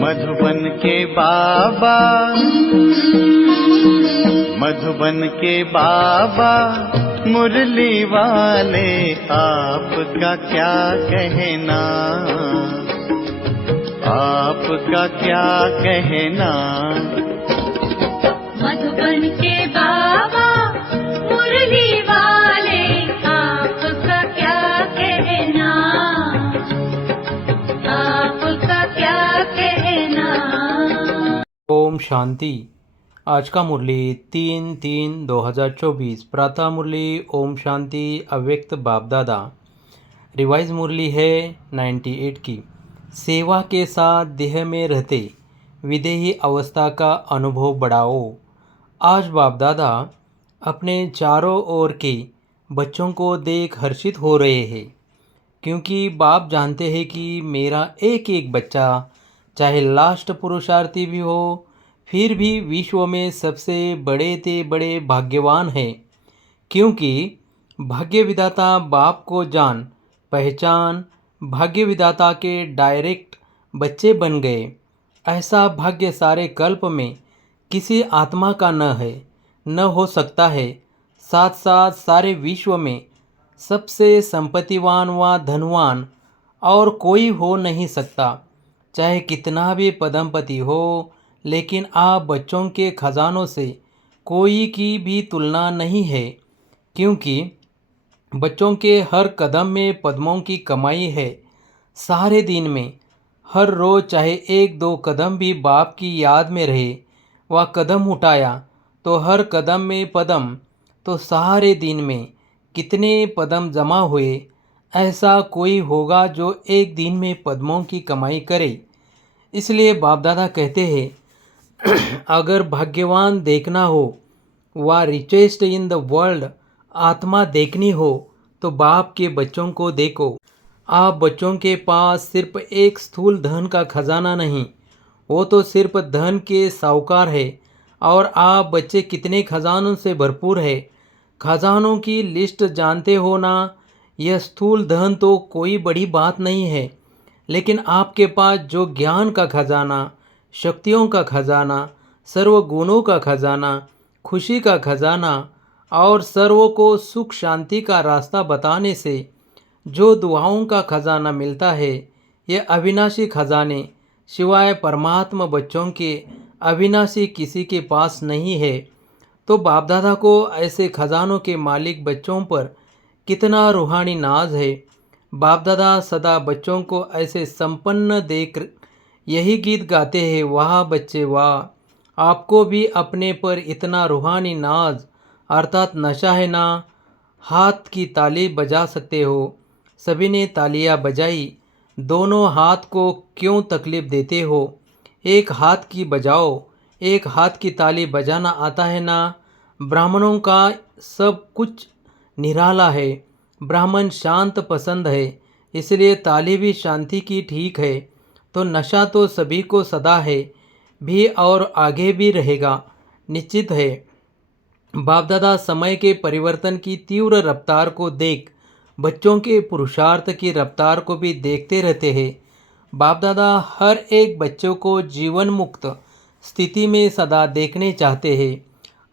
मधुबन के बाबा, मधुबन के बाबा मुरली वाले, आपका क्या कहना, आपका क्या कहना। मधुबन के बाबा मुरली वाले, आपका क्या कहना, आपका क्या कहना। ओम शांति। आज का मुरली 3/3/2024 प्रातः मुरली ओम शांति अव्यक्त बाप दादा। रिवाइज मुरली है 98 की। सेवा के साथ देह में रहते विदेही अवस्था का अनुभव बढ़ाओ। आज बाप दादा अपने चारों ओर के बच्चों को देख हर्षित हो रहे हैं, क्योंकि बाप जानते हैं कि मेरा एक एक बच्चा चाहे लास्ट पुरुषार्थी भी हो, फिर भी विश्व में सबसे बड़े ते बड़े भाग्यवान है, क्योंकि भाग्य विधाता बाप को जान पहचान भाग्य विधाता के डायरेक्ट बच्चे बन गए। ऐसा भाग्य सारे कल्प में किसी आत्मा का न है, न हो सकता है। साथ साथ सारे विश्व में सबसे संपत्तिवान व धनवान और कोई हो नहीं सकता, चाहे कितना भी पदमपति हो, लेकिन आप बच्चों के खजानों से कोई की भी तुलना नहीं है, क्योंकि बच्चों के हर कदम में पद्मों की कमाई है। सारे दिन में हर रोज़ चाहे 1-2 कदम भी बाप की याद में रहे व कदम उठाया तो हर कदम में पदम, तो सारे दिन में कितने पदम जमा हुए। ऐसा कोई होगा जो एक दिन में पद्मों की कमाई करे। इसलिए बाप दादा कहते हैं अगर भाग्यवान देखना हो व रिचेस्ट इन द वर्ल्ड आत्मा देखनी हो तो बाप के बच्चों को देखो। आप बच्चों के पास सिर्फ एक स्थूल धन का खजाना नहीं, वो तो सिर्फ धन के साहूकार है। और आप बच्चे कितने खजानों से भरपूर है। खजानों की लिस्ट जानते हो ना। यह स्थूल धन तो कोई बड़ी बात नहीं है, लेकिन आपके पास जो ज्ञान का खजाना, शक्तियों का खजाना, सर्व गुणों का खजाना, खुशी का खजाना और सर्वों को सुख शांति का रास्ता बताने से जो दुआओं का खजाना मिलता है, ये अविनाशी खजाने सिवाय परमात्मा बच्चों के अविनाशी किसी के पास नहीं है। तो बाप दादा को ऐसे खजानों के मालिक बच्चों पर कितना रूहानी नाज है। बाप दादा सदा बच्चों को ऐसे संपन्न देख यही गीत गाते हैं, वाह बच्चे वाह, आपको भी अपने पर इतना रूहानी नाज अर्थात नशा है ना। हाथ की ताली बजा सकते हो। सभी ने तालियां बजाई। दोनों हाथ को क्यों तकलीफ देते हो? एक हाथ की बजाओ। एक हाथ की ताली बजाना आता है ना। ब्राह्मणों का सब कुछ निराला है। ब्राह्मण शांत पसंद है, इसलिए ताली भी शांति की ठीक है। तो नशा तो सभी को सदा है भी और आगे भी रहेगा, निश्चित है। बाप दादा समय के परिवर्तन की तीव्र रफ्तार को देख बच्चों के पुरुषार्थ की रफ्तार को भी देखते रहते हैं। बाप दादा हर एक बच्चों को जीवन मुक्त स्थिति में सदा देखने चाहते हैं।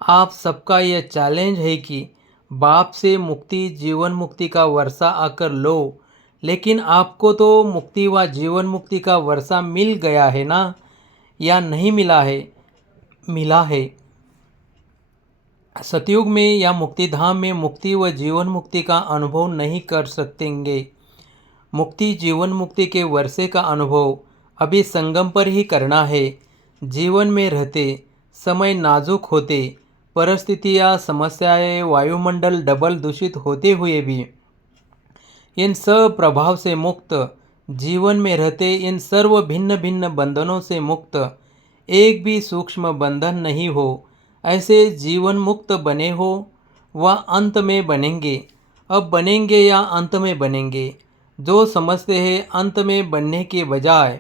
आप सबका यह चैलेंज है कि बाप से मुक्ति जीवन मुक्ति का वर्षा आकर लो। लेकिन आपको तो मुक्ति व जीवन मुक्ति का वर्षा मिल गया है ना, या नहीं मिला है? मिला है। सतयुग में या मुक्तिधाम में मुक्ति व जीवन मुक्ति का अनुभव नहीं कर सकेंगे। मुक्ति जीवन मुक्ति के वर्षे का अनुभव अभी संगम पर ही करना है। जीवन में रहते समय नाजुक होते, परिस्थितियाँ समस्याएं वायुमंडल डबल दूषित होते हुए भी इन सब प्रभाव से मुक्त, जीवन में रहते इन सर्व भिन्न भिन्न बंधनों से मुक्त, एक भी सूक्ष्म बंधन नहीं हो, ऐसे जीवन मुक्त बने हो व अंत में बनेंगे। अब बनेंगे या अंत में बनेंगे? जो समझते हैं अंत में बनने के बजाय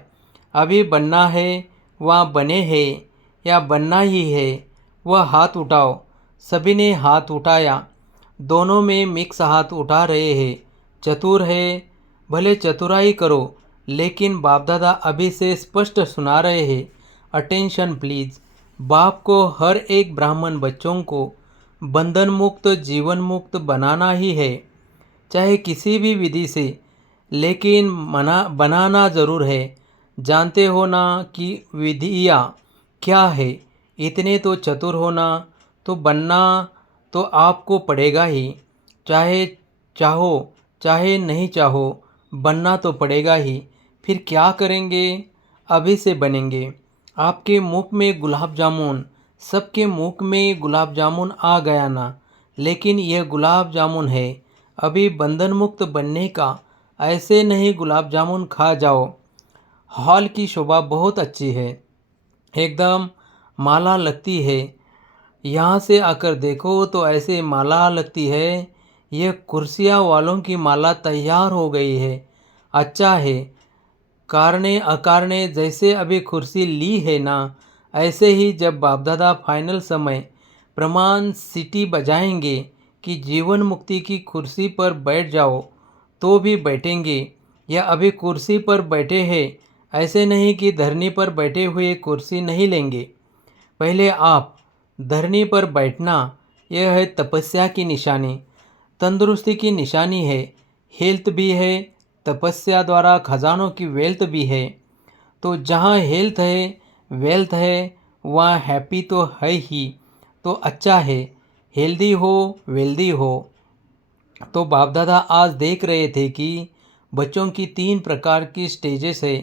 अभी बनना है व बने हैं या बनना ही है, वह हाथ उठाओ। सभी ने हाथ उठाया। दोनों में मिक्स हाथ उठा रहे हैं। चतुर है, भले चतुराई करो, लेकिन बाप दादा अभी से स्पष्ट सुना रहे हैं, अटेंशन प्लीज़। बाप को हर एक ब्राह्मण बच्चों को बंधन मुक्त जीवन मुक्त बनाना ही है, चाहे किसी भी विधि से, लेकिन बनाना ज़रूर है। जानते हो ना कि विधियाँ क्या है, इतने तो चतुर होना, तो बनना तो आपको पड़ेगा ही। चाहे चाहो चाहे नहीं चाहो, बनना तो पड़ेगा ही। फिर क्या करेंगे? अभी से बनेंगे। आपके मुख में गुलाब जामुन, सबके मुख में गुलाब जामुन आ गया ना, लेकिन यह गुलाब जामुन है अभी बंधन मुक्त बनने का। ऐसे नहीं गुलाब जामुन खा जाओ। हॉल की शोभा बहुत अच्छी है, एकदम माला लगती है। यहाँ से आकर देखो तो ऐसे माला लगती है, यह कुर्सियाँ वालों की माला तैयार हो गई है। अच्छा है, कारणे अकारणे जैसे अभी कुर्सी ली है ना, ऐसे ही जब बाप दादा फाइनल समय प्रमाण सीटी बजाएंगे कि जीवन मुक्ति की कुर्सी पर बैठ जाओ, तो भी बैठेंगे। या अभी कुर्सी पर बैठे हैं, ऐसे नहीं कि धरनी पर बैठे हुए कुर्सी नहीं लेंगे। पहले आप धरनी पर बैठना, यह है तपस्या की निशानी, तंदुरुस्ती की निशानी है, हेल्थ भी है, तपस्या द्वारा खजानों की वेल्थ भी है। तो जहाँ हेल्थ है, वेल्थ है, वहाँ हैप्पी तो है ही। तो अच्छा है, हेल्दी हो, वेल्दी हो। तो बाप दादा आज देख रहे थे कि बच्चों की 3 प्रकार की स्टेजेस है।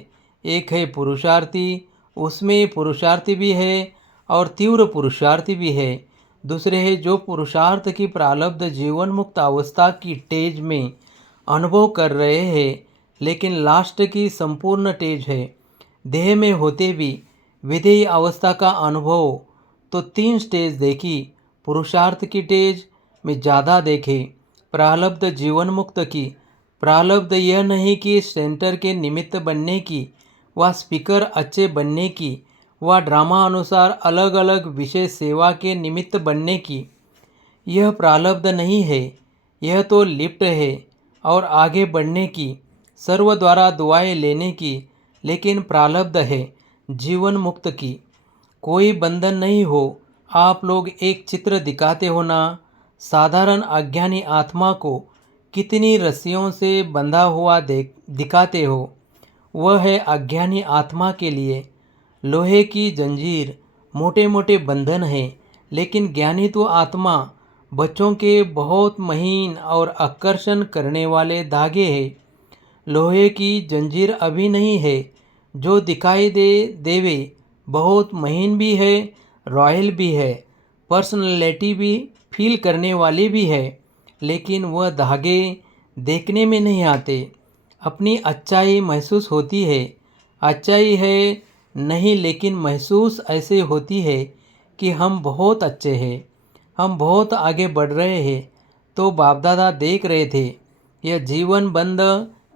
एक है पुरुषार्थी, उसमें पुरुषार्थी भी है और तीव्र पुरुषार्थी भी है। दूसरे है जो पुरुषार्थ की प्रारब्ध जीवन मुक्त अवस्था की स्टेज में अनुभव कर रहे हैं, लेकिन लास्ट की संपूर्ण स्टेज है देह में होते भी विधेय अवस्था का अनुभव। तो 3 स्टेज देखी, पुरुषार्थ की स्टेज में ज़्यादा देखे, प्रारब्ध जीवन मुक्त की। प्रारब्ध यह नहीं कि सेंटर के निमित्त बनने की, व स्पीकर अच्छे बनने की, व ड्रामा अनुसार अलग अलग विषय सेवा के निमित्त बनने की। यह प्रारब्ध नहीं है, यह तो लिफ्ट है और आगे बढ़ने की, सर्व द्वारा दुआएं लेने की। लेकिन प्रारब्ध है जीवन मुक्त की। कोई बंधन नहीं हो। आप लोग एक चित्र दिखाते हो ना, साधारण अज्ञानी आत्मा को कितनी रस्सियों से बंधा हुआ दिखाते हो। वह है अज्ञानी आत्मा के लिए लोहे की जंजीर, मोटे मोटे बंधन है। लेकिन ज्ञानी तो आत्मा बच्चों के बहुत महीन और आकर्षण करने वाले धागे हैं। लोहे की जंजीर अभी नहीं है, जो दिखाई देवे बहुत महीन भी है, रॉयल भी है, पर्सनैलिटी भी फील करने वाली भी है। लेकिन वह धागे देखने में नहीं आते। अपनी अच्छाई महसूस होती है, अच्छाई है नहीं, लेकिन महसूस ऐसे होती है कि हम बहुत अच्छे हैं, हम बहुत आगे बढ़ रहे हैं। तो बाप दादा देख रहे थे, यह जीवन बंध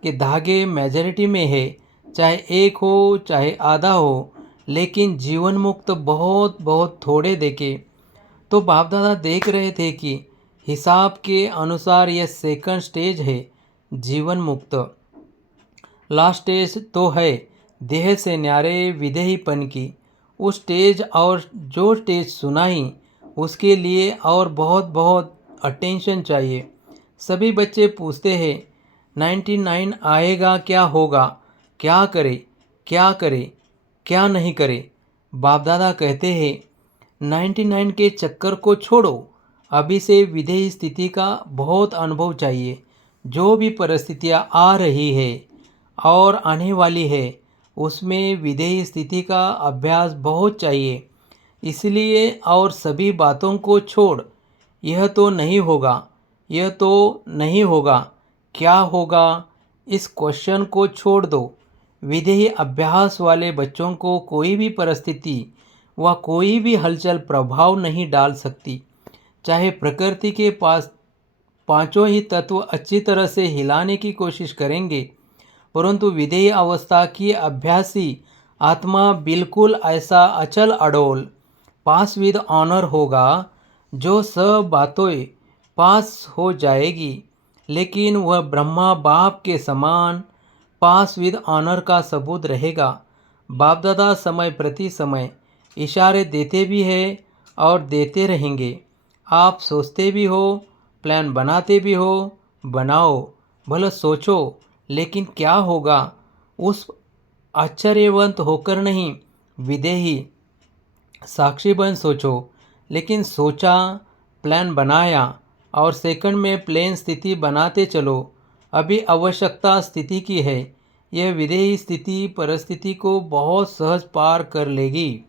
के धागे मेजॉरिटी में है, चाहे एक हो चाहे आधा हो, लेकिन जीवन मुक्त बहुत बहुत थोड़े देखे। तो बाप दादा देख रहे थे कि हिसाब के अनुसार यह सेकंड स्टेज है जीवन मुक्त। लास्ट स्टेज तो है देह से न्यारे विदेहीपन की। उस स्टेज और जो स्टेज सुनाई उसके लिए और बहुत बहुत अटेंशन चाहिए। सभी बच्चे पूछते हैं 99 आएगा क्या होगा, क्या करे क्या करे क्या नहीं करे। बाप दादा कहते हैं 99 के चक्कर को छोड़ो, अभी से विधेय स्थिति का बहुत अनुभव चाहिए। जो भी परिस्थितियाँ आ रही है और आने वाली है, उसमें विधेय स्थिति का अभ्यास बहुत चाहिए। इसलिए और सभी बातों को छोड़, यह तो नहीं होगा, यह तो नहीं होगा, क्या होगा, इस क्वेश्चन को छोड़ दो। विधेय अभ्यास वाले बच्चों को कोई भी परिस्थिति व कोई भी हलचल प्रभाव नहीं डाल सकती। चाहे प्रकृति के पास 5 ही तत्व अच्छी तरह से हिलाने की कोशिश करेंगे, परंतु विधेय अवस्था की अभ्यासी आत्मा बिल्कुल ऐसा अचल अडोल पास विद ऑनर होगा, जो सब बातें पास हो जाएगी। लेकिन वह ब्रह्मा बाप के समान पास विद ऑनर का सबूत रहेगा। बाप दादा समय प्रति समय इशारे देते भी हैं और देते रहेंगे। आप सोचते भी हो, प्लान बनाते भी हो, बनाओ, भले सोचो, लेकिन क्या होगा उस आश्चर्यवंत होकर नहीं, विदेही साक्षी बन सोचो। लेकिन सोचा, प्लान बनाया और सेकंड में प्लेन स्थिति बनाते चलो। अभी आवश्यकता स्थिति की है। यह विदेही स्थिति परिस्थिति को बहुत सहज पार कर लेगी।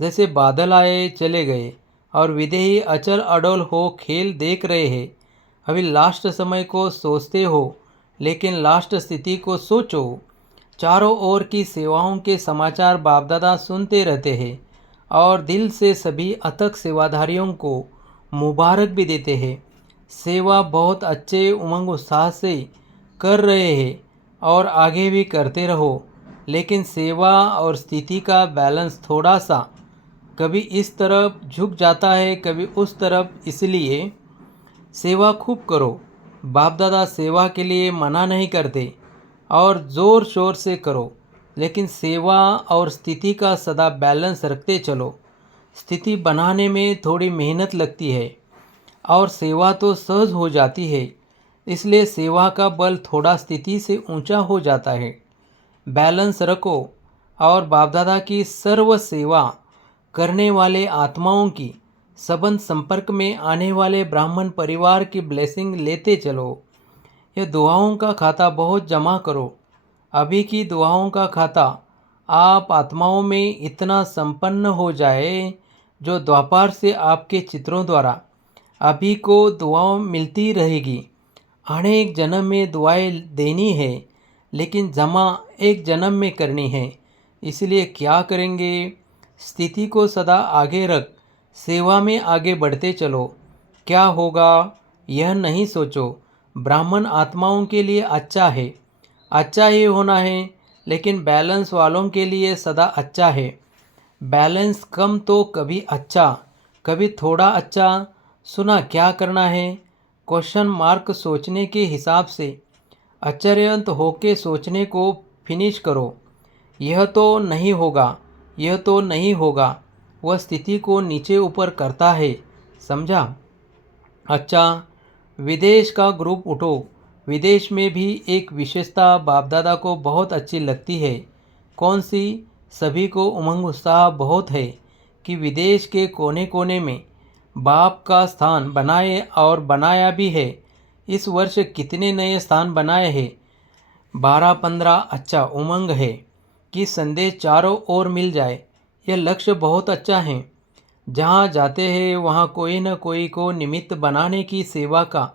जैसे बादल आए चले गए और विदेही अचल अडोल हो खेल देख रहे हैं। अभी लास्ट समय को सोचते हो, लेकिन लास्ट स्थिति को सोचो। चारों ओर की सेवाओं के समाचार बाप दादा सुनते रहते हैं और दिल से सभी अथक सेवाधारियों को मुबारक भी देते हैं। सेवा बहुत अच्छे उमंग उत्साह से कर रहे हैं और आगे भी करते रहो। लेकिन सेवा और स्थिति का बैलेंस थोड़ा सा कभी इस तरफ झुक जाता है, कभी उस तरफ, इसलिए सेवा खूब करो। बाप दादा सेवा के लिए मना नहीं करते और ज़ोर शोर से करो, लेकिन सेवा और स्थिति का सदा बैलेंस रखते चलो। स्थिति बनाने में थोड़ी मेहनत लगती है और सेवा तो सहज हो जाती है, इसलिए सेवा का बल थोड़ा स्थिति से ऊंचा हो जाता है। बैलेंस रखो और बाप दादा की सर्व सेवा करने वाले आत्माओं की संबंध संपर्क में आने वाले ब्राह्मण परिवार की ब्लेसिंग लेते चलो। यह दुआओं का खाता बहुत जमा करो। अभी की दुआओं का खाता आप आत्माओं में इतना संपन्न हो जाए जो द्वापार से आपके चित्रों द्वारा अभी को दुआओं मिलती रहेगी। अनेक जन्म में दुआएं देनी है, लेकिन जमा एक जन्म में करनी है। इसलिए क्या करेंगे? स्थिति को सदा आगे रख, सेवा में आगे बढ़ते चलो। क्या होगा यह नहीं सोचो। ब्राह्मण आत्माओं के लिए अच्छा है, अच्छा ही होना है, लेकिन बैलेंस वालों के लिए सदा अच्छा है। बैलेंस कम तो कभी अच्छा, कभी थोड़ा अच्छा। सुना क्या करना है? क्वेश्चन मार्क सोचने के हिसाब से आश्चर्यंत होके सोचने को फिनिश करो। यह तो नहीं होगा, यह तो नहीं होगा। वह स्थिति को नीचे ऊपर करता है, समझा? अच्छा, विदेश का ग्रुप उठो। विदेश में भी एक विशेषता बाप दादा को बहुत अच्छी लगती है। कौन सी? सभी को उमंग उत्साह बहुत है कि विदेश के कोने कोने में बाप का स्थान बनाए और बनाया भी है। इस वर्ष कितने नए स्थान बनाए हैं? 12-15। अच्छा, उमंग है कि संदेश चारों ओर मिल जाए। यह लक्ष्य बहुत अच्छा है। जहाँ जाते हैं वहाँ कोई न कोई को निमित्त बनाने की सेवा का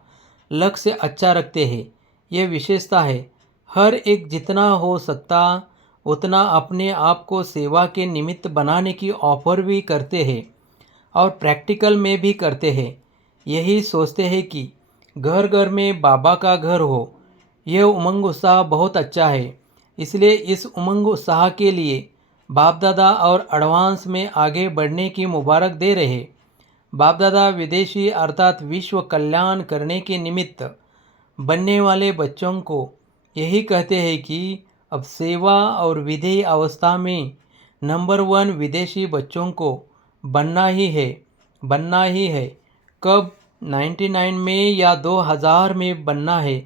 लक्ष्य अच्छा रखते हैं। यह विशेषता है। हर एक जितना हो सकता उतना अपने आप को सेवा के निमित्त बनाने की ऑफर भी करते हैं और प्रैक्टिकल में भी करते हैं। यही सोचते हैं कि घर घर में बाबा का घर हो। यह उमंग उत्साह बहुत अच्छा है। इसलिए इस उमंग उत्साह के लिए बाप दादा और एडवांस में आगे बढ़ने की मुबारक दे रहे। बाप दादा विदेशी अर्थात विश्व कल्याण करने के निमित्त बनने वाले बच्चों को यही कहते हैं कि अब सेवा और विधेय अवस्था में नंबर 1 विदेशी बच्चों को बनना ही है, बनना ही है। कब? 99 में या 2000 में बनना है,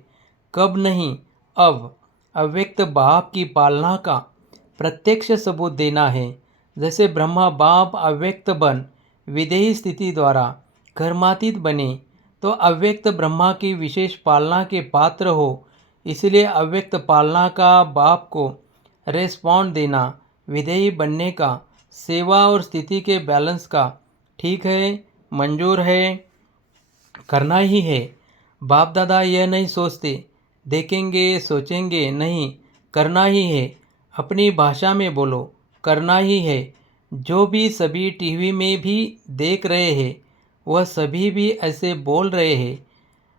कब नहीं, अब। अव्यक्त बाप की पालना का प्रत्यक्ष सबूत देना है। जैसे ब्रह्मा बाप अव्यक्त बन विदेही स्थिति द्वारा कर्मातीत बने, तो अव्यक्त ब्रह्मा की विशेष पालना के पात्र हो। इसलिए अव्यक्त पालना का बाप को रेस्पॉन्ड देना, विधेयी बनने का, सेवा और स्थिति के बैलेंस का। ठीक है, मंजूर है, करना ही है। बाप दादा यह नहीं सोचते देखेंगे सोचेंगे, नहीं, करना ही है। अपनी भाषा में बोलो, करना ही है। जो भी सभी टीवी में भी देख रहे हैं वह सभी भी ऐसे बोल रहे हैं।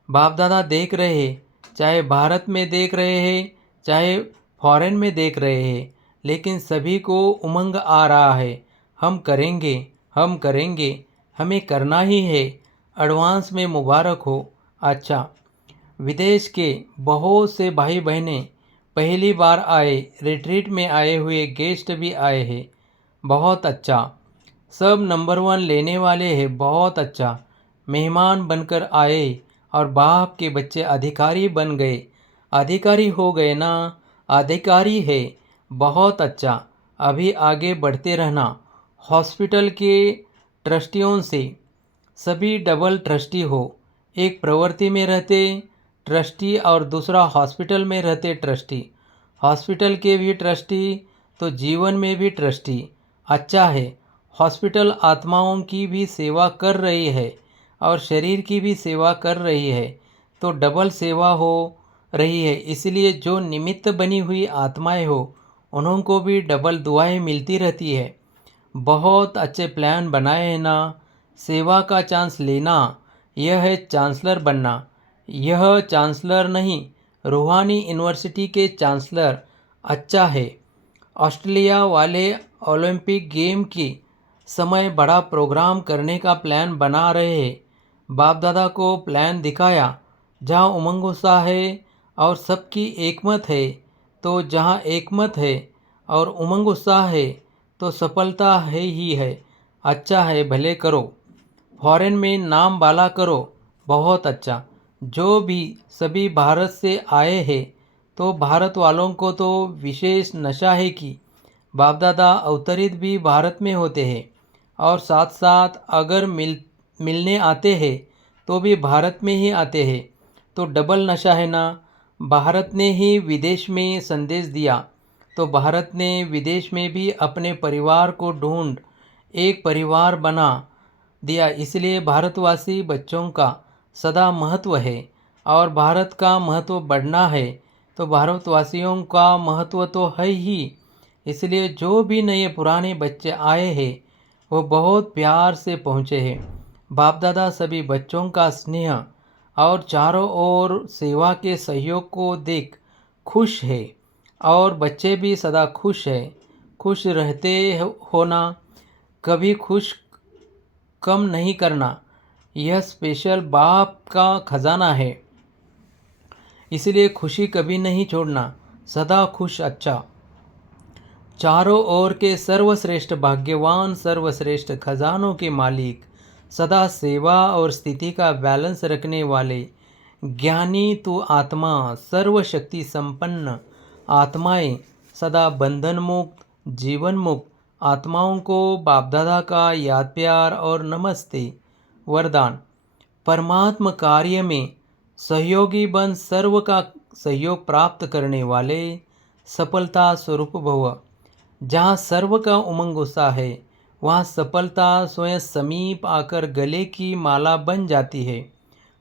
बाप दादा देख रहे हैं, चाहे भारत में देख रहे हैं चाहे फॉरेन में देख रहे हैं, लेकिन सभी को उमंग आ रहा है। हम करेंगे, हम करेंगे, हमें करना ही है। एडवांस में मुबारक हो। अच्छा, विदेश के बहुत से भाई बहनें पहली बार आए, रिट्रीट में आए हुए गेस्ट भी आए हैं, बहुत अच्छा। सब नंबर 1 लेने वाले हैं, बहुत अच्छा। मेहमान बनकर आए और बाप के बच्चे अधिकारी बन गए। अधिकारी हो गए ना, अधिकारी है, बहुत अच्छा। अभी आगे बढ़ते रहना। हॉस्पिटल के ट्रस्टियों से सभी डबल ट्रस्टी हो, एक प्रवृत्ति में रहते ट्रस्टी और दूसरा हॉस्पिटल में रहते ट्रस्टी। हॉस्पिटल के भी ट्रस्टी तो जीवन में भी ट्रस्टी। अच्छा है, हॉस्पिटल आत्माओं की भी सेवा कर रही है और शरीर की भी सेवा कर रही है, तो डबल सेवा हो रही है। इसलिए जो निमित्त बनी हुई आत्माएं हो, उन्हों को भी डबल दुआएं मिलती रहती है। बहुत अच्छे प्लान बनाए हैं ना। सेवा का चांस लेना, यह है चांसलर बनना। यह चांसलर नहीं, रूहानी यूनिवर्सिटी के चांसलर। अच्छा है। ऑस्ट्रेलिया वाले ओलंपिक गेम की समय बड़ा प्रोग्राम करने का प्लान बना रहे हैं। बाप दादा को प्लान दिखाया। जहाँ उमंग उत्साह है और सबकी एकमत है, तो जहाँ एकमत है और उमंग उत्साह है, तो सफलता है ही है। अच्छा है, भले करो। फॉरेन में नाम बाला करो, बहुत अच्छा। जो भी सभी भारत से आए हैं, तो भारत वालों को तो विशेष नशा है कि बाप दादा अवतरित भी भारत में होते हैं और साथ साथ अगर मिलने आते हैं तो भी भारत में ही आते हैं, तो डबल नशा है ना। भारत ने ही विदेश में संदेश दिया, तो भारत ने विदेश में भी अपने परिवार को ढूंढ एक परिवार बना दिया। इसलिए भारतवासी बच्चों का सदा महत्व है और भारत का महत्व बढ़ना है, तो भारतवासियों का महत्व तो है ही। इसलिए जो भी नए पुराने बच्चे आए हैं, वो बहुत प्यार से पहुँचे हैं। बाप दादा सभी बच्चों का स्नेह और चारों ओर सेवा के सहयोग को देख खुश है और बच्चे भी सदा खुश है। खुश रहते होना, कभी खुश कम नहीं करना, यह स्पेशल बाप का खजाना है। इसलिए खुशी कभी नहीं छोड़ना, सदा खुश। अच्छा, चारों ओर के सर्वश्रेष्ठ भाग्यवान, सर्वश्रेष्ठ खजानों के मालिक, सदा सेवा और स्थिति का बैलेंस रखने वाले ज्ञानी तू आत्मा, सर्वशक्ति संपन्न आत्माएं, सदा बंधन मुक्त, जीवन मुक्त आत्माओं को बाप दादा का याद प्यार और नमस्ते। वरदान, परमात्मा कार्य में सहयोगी बन सर्व का सहयोग प्राप्त करने वाले सफलता स्वरूप भव। जहाँ सर्व का उमंग उत्साह है, वहाँ सफलता स्वयं समीप आकर गले की माला बन जाती है।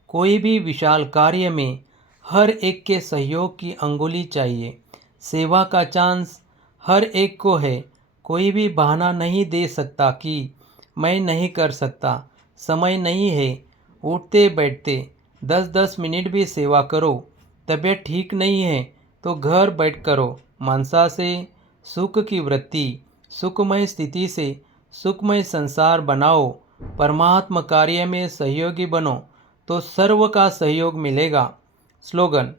कोई भी विशाल कार्य में हर एक के सहयोग की अंगुली चाहिए। सेवा का चांस हर एक को है। कोई भी बहाना नहीं दे सकता कि मैं नहीं कर सकता, समय नहीं है। उठते बैठते 10-10 मिनट भी सेवा करो। तबीयत ठीक नहीं है तो घर बैठ करो। मनसा से सुख की वृत्ति, सुखमय स्थिति से सुखमय संसार बनाओ। परमात्मा कार्य में सहयोगी बनो तो सर्व का सहयोग मिलेगा। स्लोगन,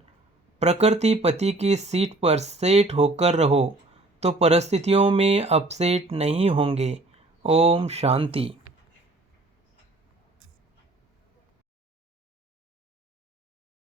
प्रकृति पति की सीट पर सेट होकर रहो तो परिस्थितियों में अपसेट नहीं होंगे। ओम शांति।